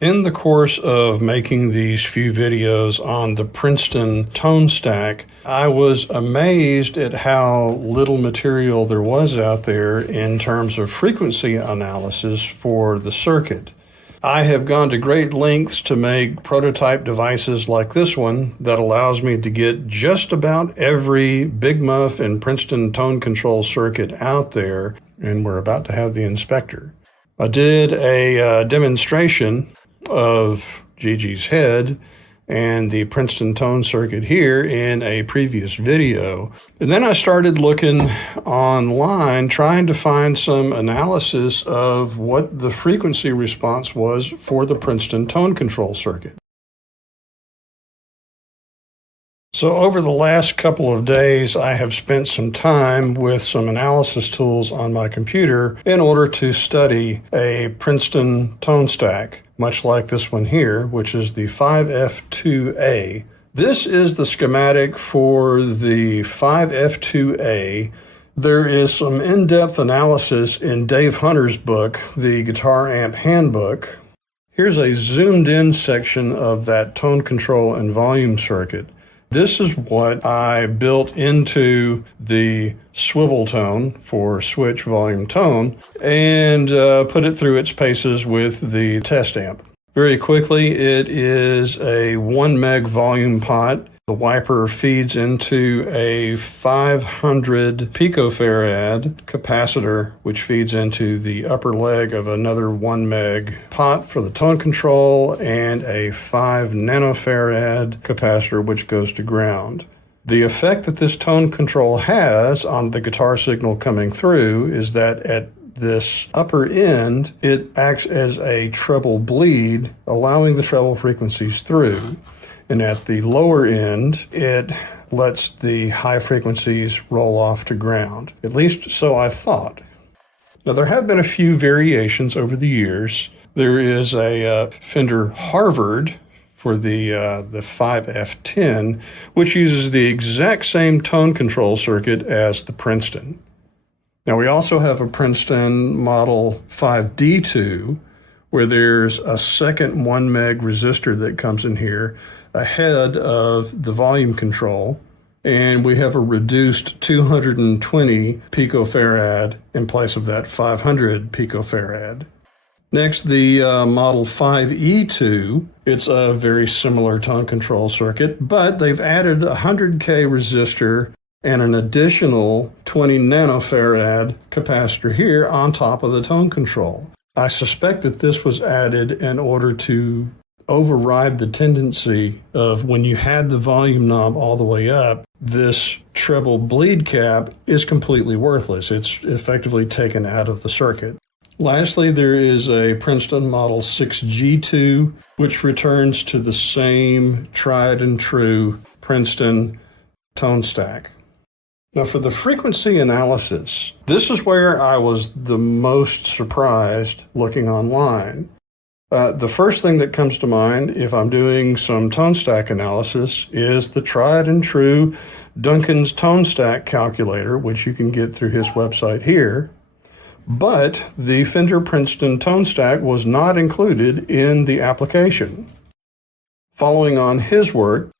In the course of making these few videos on the Princeton tone stack, I was amazed at how little material there was out there in terms of frequency analysis for the circuit. I have gone to great lengths to make prototype devices like this one that allows me to get just about every Big Muff and Princeton tone control circuit out there, and we're about to have the inspector. I did a demonstration of Gigi's head and the Princeton tone circuit here in a previous video. And then I started looking online, trying to find some analysis of what the frequency response was for the Princeton tone control circuit. So over the last couple of days, I have spent some time with some analysis tools on my computer in order to study a Princeton tone stack, much like this one here, which is the 5F2-A. This is the schematic for the 5F2-A. There is some in-depth analysis in Dave Hunter's book, the Guitar Amp Handbook. Here's a zoomed-in section of that tone control and volume circuit. This is what I built into the swivel tone for switch volume tone and put it through its paces with the test amp. Very quickly, it is a 1 meg volume pot. The wiper feeds into a 500 picofarad capacitor, which feeds into the upper leg of another 1 meg pot for the tone control, and a 5 nanofarad capacitor, which goes to ground. The effect that this tone control has on the guitar signal coming through is that at this upper end, it acts as a treble bleed, allowing the treble frequencies through. And at the lower end, it lets the high frequencies roll off to ground. At least so I thought. Now, there have been a few variations over the years. There is a Fender Harvard for the 5F10, which uses the exact same tone control circuit as the Princeton. Now, we also have a Princeton model 5D2, where there's a second 1 meg resistor that comes in here ahead of the volume control, and we have a reduced 220 picofarad in place of that 500 picofarad. Next, the Model 5E2, it's a very similar tone control circuit, but they've added a 100K resistor and an additional 20 nanofarad capacitor here on top of the tone control. I suspect that this was added in order to override the tendency of when you had the volume knob all the way up, this treble bleed cap is completely worthless. It's effectively taken out of the circuit. Lastly, there is a Princeton Model 6G2, which returns to the same tried and true Princeton tone stack. Now, for the frequency analysis, this is where I was the most surprised looking online. The first thing that comes to mind if I'm doing some tone stack analysis is the tried and true Duncan's tone stack calculator, which you can get through his website here. But the Fender Princeton tone stack was not included in the application. Following on his work,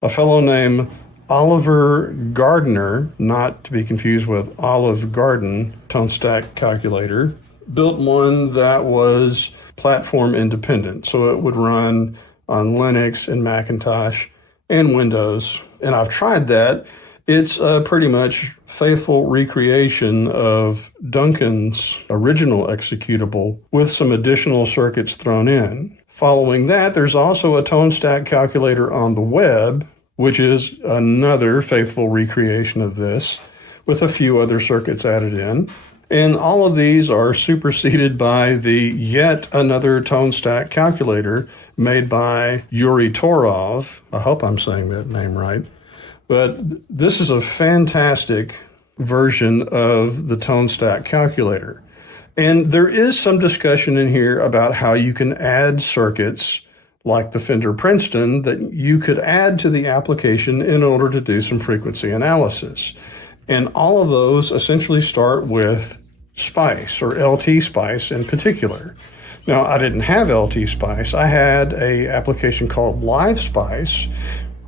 a fellow named Oliver Gardner, not to be confused with Olive Garden tone stack calculator, built one that was platform independent. So it would run on Linux and Macintosh and Windows. And I've tried that. It's a pretty much faithful recreation of Duncan's original executable with some additional circuits thrown in. Following that, there's also a tone stack calculator on the web, which is another faithful recreation of this with a few other circuits added in. And all of these are superseded by the yet another tone stack calculator made by Yuri Torov. I hope I'm saying that name right. But this is a fantastic version of the tone stack calculator. And there is some discussion in here about how you can add circuits like the Fender Princeton that you could add to the application in order to do some frequency analysis. And all of those essentially start with Spice, or LTSpice in particular. Now, I didn't have LTSpice. I had an application called LiveSpice,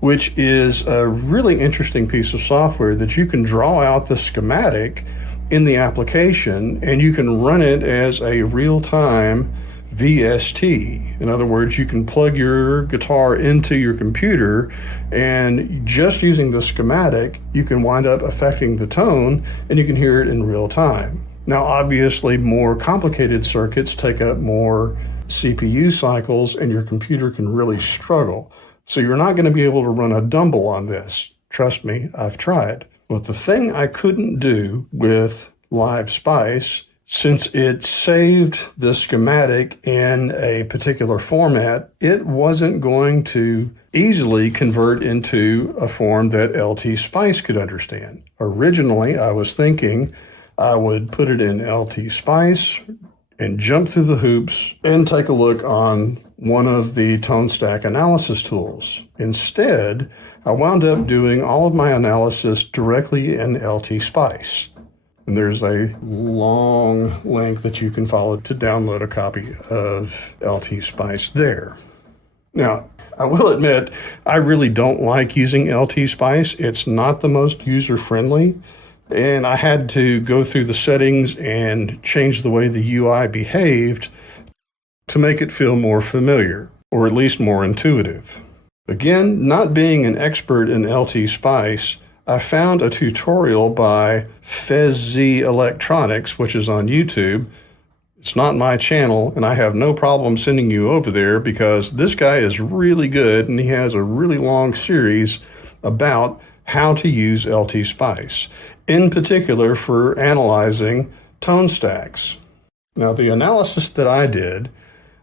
which is a really interesting piece of software that you can draw out the schematic in the application and you can run it as a real-time VST. In other words, you can plug your guitar into your computer and just using the schematic, you can wind up affecting the tone and you can hear it in real time. Now, obviously, more complicated circuits take up more CPU cycles and your computer can really struggle. So you're not going to be able to run a Dumble on this. Trust me, I've tried. But the thing I couldn't do with LiveSpice, since it saved the schematic in a particular format, it wasn't going to easily convert into a form that LTSpice could understand. Originally, I was thinking I would put it in LTSpice and jump through the hoops and take a look on one of the tone stack analysis tools. Instead, I wound up doing all of my analysis directly in LTSpice. And there's a long link that you can follow to download a copy of LTSpice there. Now, I will admit, I really don't like using LTSpice. It's not the most user-friendly, and I had to go through the settings and change the way the UI behaved to make it feel more familiar, or at least more intuitive. Again, not being an expert in LTSpice, I found a tutorial by FezZ Electronics, which is on YouTube. It's not my channel, and I have no problem sending you over there because this guy is really good, and he has a really long series about how to use LTSpice, in particular for analyzing tone stacks. Now, the analysis that I did,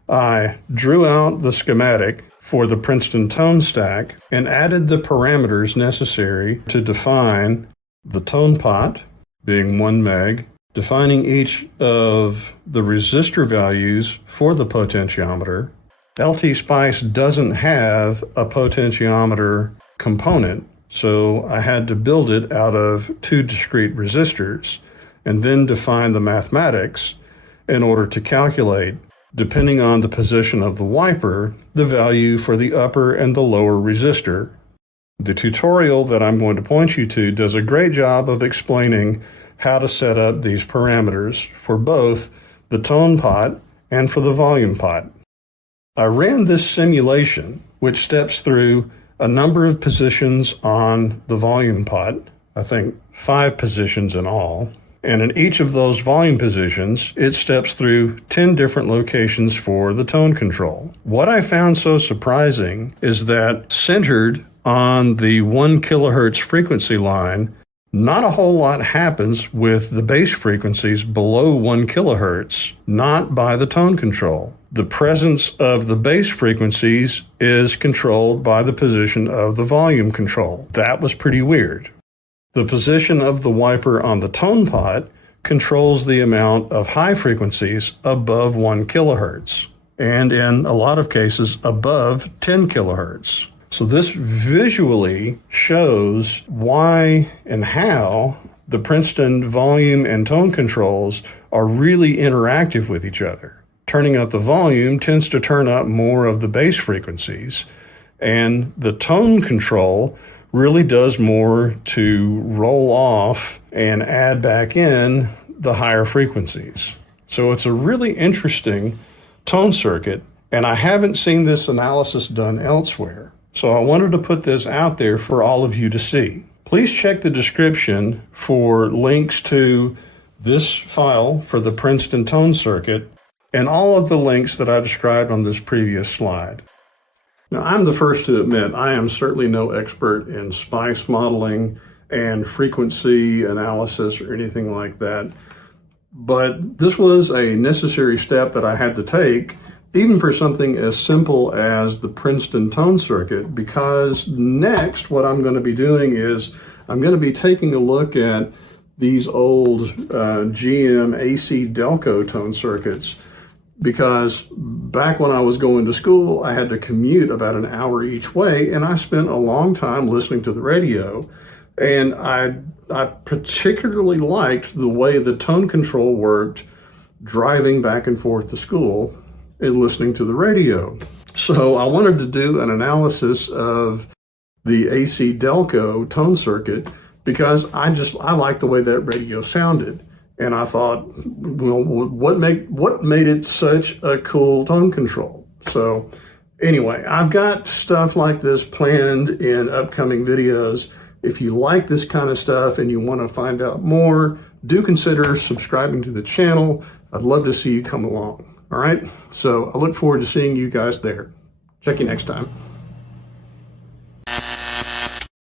I drew out the schematic for the Princeton tone stack and added the parameters necessary to define the tone pot, being 1 meg, defining each of the resistor values for the potentiometer. LTSpice doesn't have a potentiometer component, so I had to build it out of 2 discrete resistors and then define the mathematics in order to calculate, depending on the position of the wiper, the value for the upper and the lower resistor. The tutorial that I'm going to point you to does a great job of explaining how to set up these parameters for both the tone pot and for the volume pot. I ran this simulation, which steps through a number of positions on the volume pot, I think 5 positions in all. And in each of those volume positions, it steps through 10 different locations for the tone control. What I found so surprising is that centered on the 1 kilohertz frequency line, not a whole lot happens with the bass frequencies below 1 kilohertz, not by the tone control. The presence of the bass frequencies is controlled by the position of the volume control. That was pretty weird. The position of the wiper on the tone pot controls the amount of high frequencies above 1 kilohertz, and in a lot of cases above 10 kilohertz. So this visually shows why and how the Princeton volume and tone controls are really interactive with each other. Turning up the volume tends to turn up more of the bass frequencies, and the tone control really does more to roll off and add back in the higher frequencies. So it's a really interesting tone circuit, and I haven't seen this analysis done elsewhere. So I wanted to put this out there for all of you to see. Please check the description for links to this file for the Princeton tone circuit and all of the links that I described on this previous slide. Now, I'm the first to admit I am certainly no expert in spice modeling and frequency analysis or anything like that, but this was a necessary step that I had to take, even for something as simple as the Princeton tone circuit, because next what I'm going to be doing is I'm going to be taking a look at these old GM AC Delco tone circuits, because back when I was going to school, I had to commute about an hour each way, and I spent a long time listening to the radio, and I particularly liked the way the tone control worked driving back and forth to school. and listening to the radio. So I wanted to do an analysis of the AC Delco tone circuit because I like the way that radio sounded. And I thought, well, what made it such a cool tone control? So anyway, I've got stuff like this planned in upcoming videos. If you like this kind of stuff and you want to find out more, do consider subscribing to the channel. I'd love to see you come along. All right. So I look forward to seeing you guys there. Check you next time.